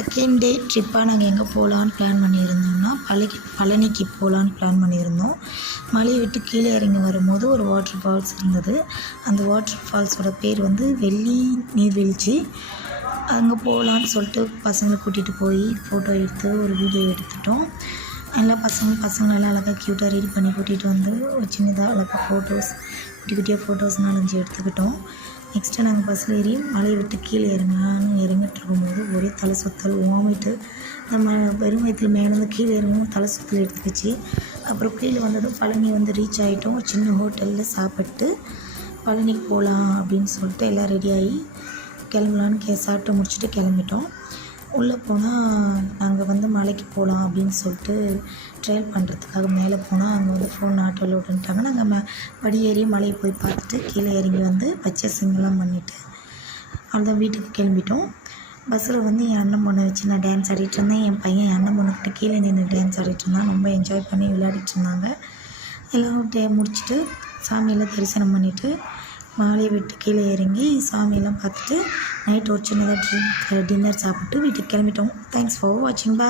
Second day ட்ரிப்பாக நாங்கள் எங்கே போகலான்னு பிளான் பண்ணியிருந்தோம்னா பழனிக்கு போகலான்னு பிளான் பண்ணியிருந்தோம். மலையை விட்டு கீழே இறங்கி வரும்போது ஒரு வாட்டர் ஃபால்ஸ் இருந்தது. அந்த வாட்டர் ஃபால்ஸோட பேர் வந்து வெள்ளி நீர்வீழ்ச்சி. அங்கே போகலான்னு சொல்லிட்டு பசங்களை கூட்டிகிட்டு போய் ஃபோட்டோ எடுத்து ஒரு வீடியோ எடுத்துட்டோம். எல்லா பசங்க நல்லா அழகாக க்யூட்டாக ரெடி பண்ணி கூட்டிகிட்டு வந்து ஒரு சின்னதாக அழகாக ஃபோட்டோஸ் குட்டியாக ஃபோட்டோஸ் 4-5 எடுத்துக்கிட்டோம். நெக்ஸ்ட்டு நாங்கள் பஸ்ஸில் ஏறி மலையை விட்டு கீழே இறங்கிட்டு இருக்கும்போது ஒரே தலை சுற்றல், வாமிட்டு. நம்ம வெறும் வயிற்றில் மேலேருந்து கீழே இறங்கும் தலை சுற்றல் எடுத்துக்கிச்சு. அப்புறம் கீழே வந்ததும் பழனி வந்து ரீச் ஆகிட்டோம். ஒரு சின்ன ஹோட்டலில் சாப்பிட்டு பழனிக்கு போகலாம் அப்படின்னு சொல்லிட்டு எல்லாம் ரெடியாகி கிளம்பலான்னு சாப்பிட்டு முடிச்சுட்டு கிளம்பிட்டோம். உள்ளே போனால் நாங்கள் வந்து மலைக்கு போகலாம் அப்படின்னு சொல்லிட்டு ட்ரையல் பண்ணுறதுக்காக மேலே போனால் அங்கே வந்து ஃபோன் நாட் அலோடுன்ட்டாங்க. நாங்கள் படி ஏறி மலையை போய் பார்த்துட்டு கீழே இறங்கி வந்து பர்ச்சேசிங்லாம் பண்ணிவிட்டு அவ்வளோதான் வீட்டுக்கு கிளம்பிட்டோம். பஸ்ஸில் வந்து என் அண்ணன் பொண்ணை வச்சு நான் டான்ஸ் ஆடிட்டு இருந்தேன். என் பையன் என் அண்ணன் பொண்ணுக்கிட்ட கீழே நின்று டான்ஸ் ஆடிட்டு இருந்தான். ரொம்ப என்ஜாய் பண்ணி விளையாடிட்டு இருந்தாங்க. எல்லாம் முடிச்சுட்டு சாமியெல்லாம் தரிசனம் பண்ணிவிட்டு மலையை விட்டு கீழே இறங்கி சாமியெல்லாம் பார்த்துட்டு நைட் ஒரு சின்னதாக டின்னர் சாப்பிட்டு வீட்டுக்கு கிளம்பிட்டோம். தேங்க்ஸ் ஃபார் வாட்சிங். பாய்.